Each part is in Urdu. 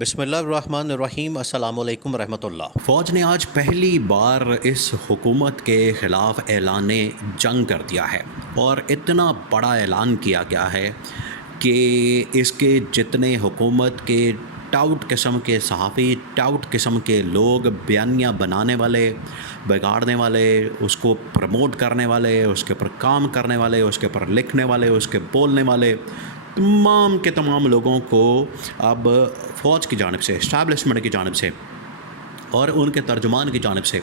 بسم اللہ الرحمن الرحیم۔ السلام علیکم ورحمۃ اللہ۔ فوج نے آج پہلی بار اس حکومت کے خلاف اعلان جنگ کر دیا ہے اور اتنا بڑا اعلان کیا گیا ہے کہ اس کے جتنے حکومت کے ٹاؤٹ قسم کے صحافی، ٹاؤٹ قسم کے لوگ، بیانیہ بنانے والے، بگاڑنے والے، اس کو پروموٹ کرنے والے، اس کے اوپر کام کرنے والے، اس کے اوپر لکھنے والے، اس کے بولنے والے، تمام کے تمام لوگوں کو اب فوج کی جانب سے، اسٹیبلشمنٹ کی جانب سے اور ان کے ترجمان کی جانب سے،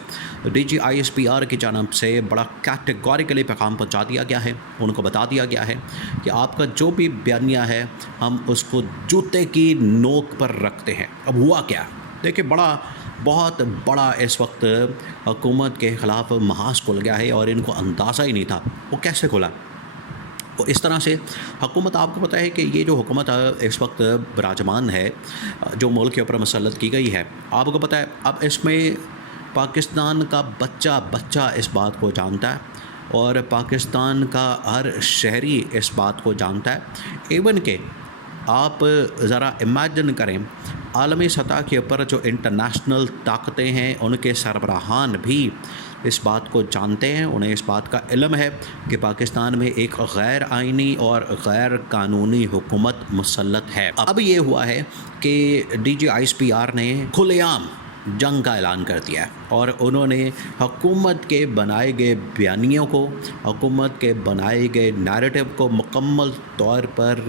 DGISPR کی جانب سے بڑا کیٹیگوریکلی پیغام پہنچا دیا گیا ہے۔ ان کو بتا دیا گیا ہے کہ آپ کا جو بھی بیانیہ ہے ہم اس کو جوتے کی نوک پر رکھتے ہیں۔ اب ہوا کیا؟ دیکھیں، بہت بڑا اس وقت حکومت کے خلاف محاذ کھل گیا ہے اور ان کو اندازہ ہی نہیں تھا وہ کیسے کھلا۔ اور اس طرح سے حکومت، آپ کو پتہ ہے کہ یہ جو حکومت اس وقت براجمان ہے، جو ملک کے اوپر مسلط کی گئی ہے، آپ کو پتہ ہے اب اس میں پاکستان کا بچہ اس بات کو جانتا ہے اور پاکستان کا ہر شہری اس بات کو جانتا ہے۔ ایون کہ آپ ذرا امیجن کریں، عالمی سطح کے اوپر جو انٹرنیشنل طاقتیں ہیں ان کے سربراہان بھی اس بات کو جانتے ہیں، انہیں اس بات کا علم ہے کہ پاکستان میں ایک غیر آئینی اور غیر قانونی حکومت مسلط ہے۔ اب یہ ہوا ہے کہ DGISPR نے کھلے عام جنگ کا اعلان کر دیا ہے اور انہوں نے حکومت کے بنائے گئے بیانیوں کو، حکومت کے بنائے گئے نیریٹو کو مکمل طور پر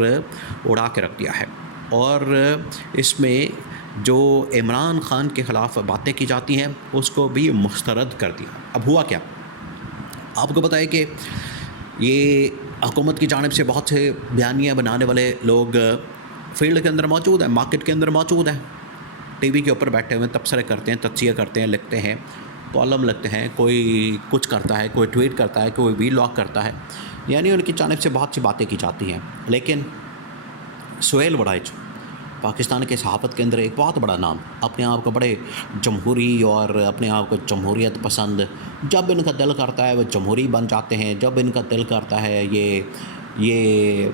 اڑا کے رکھ دیا ہے اور اس میں جو عمران خان کے خلاف باتیں کی جاتی ہیں اس کو بھی مسترد کر دیا۔ اب ہوا کیا؟ آپ کو پتہ ہے کہ یہ حکومت کی جانب سے بہت سے بیانیہ بنانے والے لوگ فیلڈ کے اندر موجود ہیں، مارکیٹ کے اندر موجود ہیں، ٹی وی کے اوپر بیٹھے ہوئے تبصرے کرتے ہیں، تجزیہ کرتے ہیں، لکھتے ہیں، کالم لکھتے ہیں، کوئی کچھ کرتا ہے، کوئی ٹویٹ کرتا ہے، کوئی ویلاگ کرتا ہے، یعنی ان کی جانب سے بہت سی باتیں کی جاتی ہیں۔ لیکن سہیل وڑائچ پاکستان کے صحافت کے اندر ایک بہت بڑا نام، اپنے آپ کو بڑے جمہوری اور اپنے آپ کو جمہوریت پسند، جب ان کا دل کرتا ہے وہ جمہوری بن جاتے ہیں، جب ان کا دل کرتا ہے یہ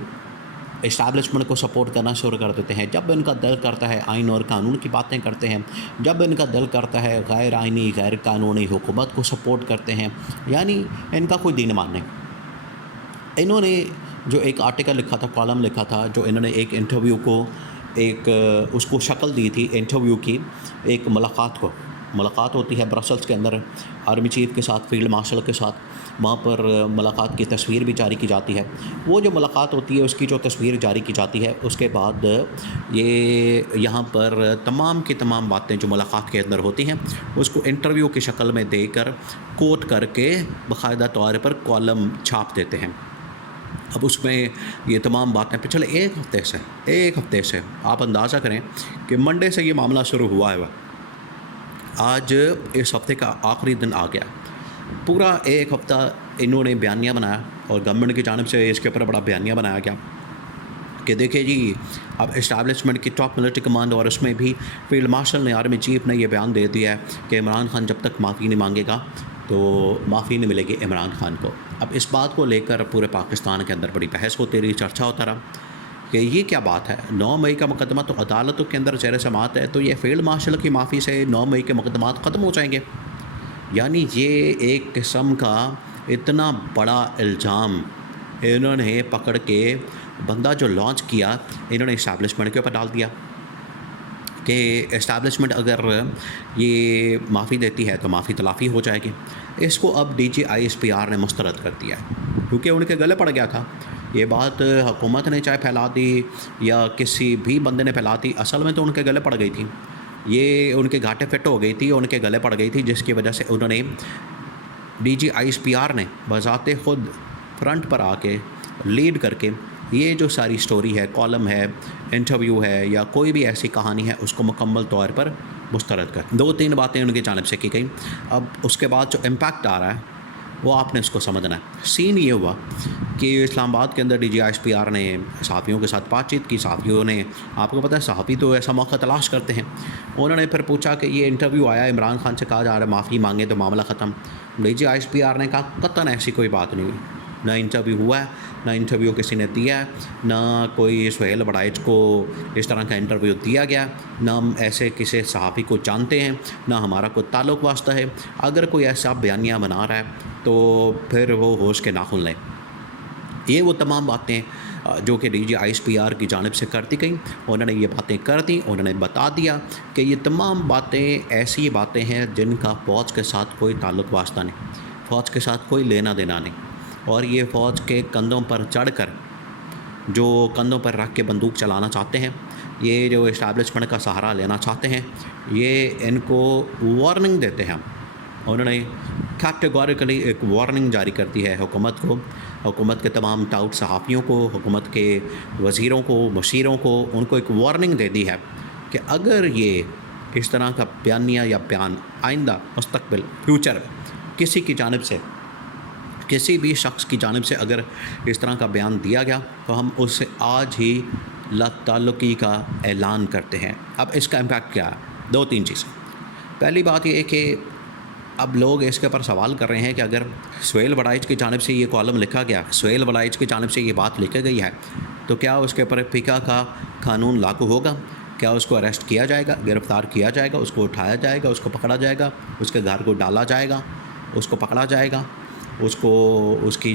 اسٹیبلشمنٹ کو سپورٹ کرنا شروع کر دیتے ہیں، جب ان کا دل کرتا ہے آئین اور قانون کی باتیں کرتے ہیں، جب ان کا دل کرتا ہے غیر آئینی غیر قانونی حکومت کو سپورٹ کرتے ہیں، یعنی ان کا کوئی دین ایمان نہیں۔ انہوں نے جو ایک آرٹیکل لکھا تھا، کالم لکھا تھا، جو انہوں نے ایک انٹرویو کو اس کو شکل دی تھی، انٹرویو کی ایک ملاقات ہوتی ہے برسلس کے اندر آرمی چیف کے ساتھ، فیلڈ مارشل کے ساتھ، وہاں پر ملاقات کی تصویر بھی جاری کی جاتی ہے۔ وہ جو ملاقات ہوتی ہے اس کی جو تصویر جاری کی جاتی ہے، اس کے بعد یہ یہاں پر تمام کی تمام باتیں جو ملاقات کے اندر ہوتی ہیں اس کو انٹرویو کی شکل میں دے کر کوٹ کر کے باقاعدہ طور پر کالم چھاپ دیتے ہیں۔ اب اس میں یہ تمام باتیں پچھلے ایک ہفتے سے آپ اندازہ کریں کہ منڈے سے یہ معاملہ شروع ہوا ہے، آج اس ہفتے کا آخری دن آ گیا۔ پورا ایک ہفتہ انہوں نے بیانیہ بنایا اور گورنمنٹ کی جانب سے اس کے اوپر بڑا بیانیہ بنایا گیا کہ دیکھیں جی، اب اسٹیبلشمنٹ کی ٹاپ ملٹری کمانڈ اور اس میں بھی فیلڈ مارشل نے، آرمی چیف نے یہ بیان دے دیا ہے کہ عمران خان جب تک معافی نہیں مانگے گا تو معافی نہیں ملے گی عمران خان کو۔ اب اس بات کو لے کر پورے پاکستان کے اندر بڑی بحث ہوتی رہی، چرچا ہوتا رہا کہ یہ کیا بات ہے، 9 مئی کا مقدمہ تو عدالتوں کے اندر زیر سماعت ہے، تو یہ فیلڈ مارشل کی معافی سے 9 مئی کے مقدمات ختم ہو جائیں گے؟ یعنی یہ ایک قسم کا اتنا بڑا الزام انہوں نے پکڑ کے بندہ جو لانچ کیا، انہوں نے اسٹیبلشمنٹ کے اوپر ڈال دیا کہ اسٹیبلشمنٹ اگر یہ معافی دیتی ہے تو معافی تلافی ہو جائے گی۔ اس کو اب DGISPR نے مسترد کر دیا ہے کیونکہ ان کے گلے پڑ گیا تھا یہ بات۔ حکومت نے چاہے پھیلا دی یا کسی بھی بندے نے پھیلا دی، اصل میں تو ان کے گلے پڑ گئی تھی، یہ ان کے گھاٹے فٹ ہو گئی تھی، ان کے گلے پڑ گئی تھی، جس کی وجہ سے انہوں نے DGISPR نے بذات خود فرنٹ پر آ کے لیڈ کر کے یہ جو ساری سٹوری ہے، کالم ہے، انٹرویو ہے یا کوئی بھی ایسی کہانی ہے، اس کو مکمل طور پر مسترد کر 2-3 باتیں ان کی جانب سے کی گئیں۔ اب اس کے بعد جو امپیکٹ آ رہا ہے وہ آپ نے اس کو سمجھنا ہے۔ سین یہ ہوا کہ اسلام آباد کے اندر DGISPR نے صحافیوں کے ساتھ بات چیت کی۔ صحافیوں نے، آپ کو پتہ ہے صحافی تو ایسا موقع تلاش کرتے ہیں، انہوں نے پھر پوچھا کہ یہ انٹرویو آیا، عمران خان سے کہا جا رہا ہے معافی مانگے تو معاملہ ختم۔ DGISPR نے کہا قطعاً ایسی کوئی بات نہیں ہوئی، نہ انٹرویو ہوا ہے، نہ انٹرویو کسی نے دیا ہے، نہ کوئی سہیل وڑائچ کو اس طرح کا انٹرویو دیا گیا، نہ ہم ایسے کسی صحافی کو جانتے ہیں، نہ ہمارا کوئی تعلق واسطہ ہے۔ اگر کوئی ایسا بیانیہ بنا رہا ہے تو پھر وہ ہوش کے ناخن لیں۔ یہ وہ تمام باتیں جو کہ D G I S P R کی جانب سے کر دی گئیں، انہوں نے یہ باتیں کر دیں، انہوں نے بتا دیا کہ یہ تمام باتیں ایسی باتیں ہیں جن کا فوج کے ساتھ کوئی تعلق واسطہ نہیں، فوج کے ساتھ کوئی لینا دینا نہیں، اور یہ فوج کے کندھوں پر چڑھ کر جو کندھوں پر رکھ کے بندوق چلانا چاہتے ہیں، یہ جو اسٹیبلشمنٹ کا سہارا لینا چاہتے ہیں، یہ ان کو وارننگ دیتے ہیں۔ انہوں نے کیٹیگوریکلی ایک وارننگ جاری کر دی ہے حکومت کو، حکومت کے تمام ٹاؤٹ صحافیوں کو، حکومت کے وزیروں کو، مشیروں کو، ان کو ایک وارننگ دے دی ہے کہ اگر یہ اس طرح کا بیانیہ یا بیان آئندہ مستقبل فیوچر کسی کی جانب سے، کسی بھی شخص کی جانب سے اگر اس طرح کا بیان دیا گیا تو ہم اس سے آج ہی لا تعلقی کا اعلان کرتے ہیں۔ اب اس کا امپیکٹ کیا ہے؟ 2-3 چیزیں۔ پہلی بات یہ ہے کہ اب لوگ اس کے اوپر سوال کر رہے ہیں کہ اگر سہیل وڑائچ کی جانب سے یہ کالم لکھا گیا، سہیل وڑائچ کی جانب سے یہ بات لکھی گئی ہے، تو کیا اس کے اوپر فقہ کا قانون لاگو ہوگا؟ کیا اس کو اریسٹ کیا جائے گا، گرفتار کیا جائے گا، اس کو اٹھایا جائے گا، اس کو پکڑا جائے گا، اس کے گھر کو ڈالا جائے گا، اس کو پکڑا جائے گا، اس کو اس کی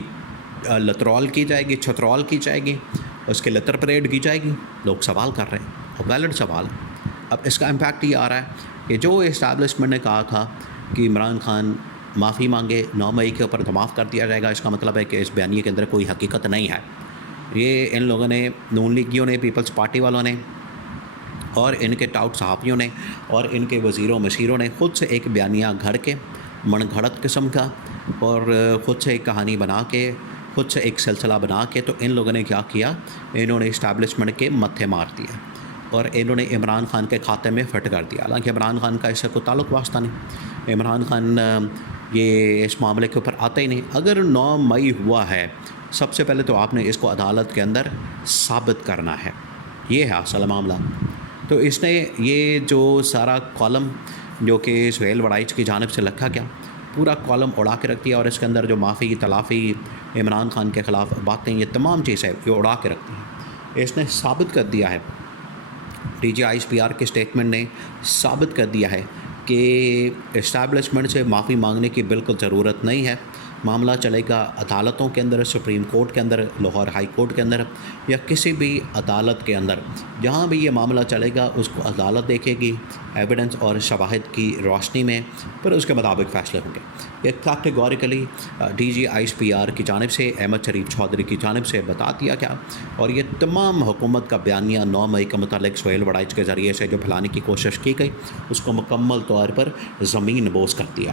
لترول کی جائے گی، چھترول کی جائے گی، اس کے لتر پریڈ کی جائے گی؟ لوگ سوال کر رہے ہیں، اور ویلڈ سوال۔ اب اس کا امپیکٹ یہ آ رہا ہے کہ جو اسٹیبلشمنٹ نے کہا تھا کہ عمران خان معافی مانگے، 9 مئی کے اوپر تو معاف کر دیا جائے گا، اس کا مطلب ہے کہ اس بیانیے کے اندر کوئی حقیقت نہیں ہے۔ یہ ان لوگوں نے، نون لیگیوں نے، پیپلز پارٹی والوں نے، اور ان کے ٹاؤٹ صحافیوں نے، اور ان کے وزیروں مشیروں نے خود سے ایک بیانیہ گھڑ کے، من گھڑت قسم کا، اور خود سے ایک کہانی بنا کے، خود سے ایک سلسلہ بنا کے، تو ان لوگوں نے کیا کیا؟ انہوں نے اسٹیبلشمنٹ کے متھے مار دیا، اور انہوں نے عمران خان کے کھاتے میں فٹ کر دیا۔ حالانکہ عمران خان کا اس سے کوئی تعلق واسطہ نہیں، عمران خان یہ اس معاملے کے اوپر آتا ہی نہیں۔ اگر 9 مئی ہوا ہے، سب سے پہلے تو آپ نے اس کو عدالت کے اندر ثابت کرنا ہے، یہ ہے اصل معاملہ۔ تو اس نے یہ جو سارا کالم جو کہ سہیل وڑائچ کی جانب سے لکھا گیا، پورا کالم اڑا کے رکھ دیا، اور اس کے اندر جو معافی، تلافی، عمران خان کے خلاف باتیں، یہ تمام چیزیں یہ اڑا کے رکھتی ہیں۔ اس نے ثابت کر دیا ہے، D G I S P R کے اسٹیٹمنٹ نے ثابت کر دیا ہے کہ اسٹیبلشمنٹ سے معافی مانگنے کی بالکل ضرورت نہیں ہے۔ معاملہ چلے گا عدالتوں کے اندر، سپریم کورٹ کے اندر، لاہور ہائی کورٹ کے اندر، یا کسی بھی عدالت کے اندر، جہاں بھی یہ معاملہ چلے گا اس کو عدالت دیکھے گی ایویڈنس اور شواہد کی روشنی میں، پھر اس کے مطابق فیصلے ہوں گے۔ یہ categorically D G I S P R کی جانب سے، احمد شریف چودھری کی جانب سے بتا دیا گیا، اور یہ تمام حکومت کا بیانیہ 9 مئی کے متعلق سہیل وڑائچ کے ذریعے سے جو پھیلانے کی کوشش کی گئی، اس کو مکمل طور پر زمین بوس کر دیا۔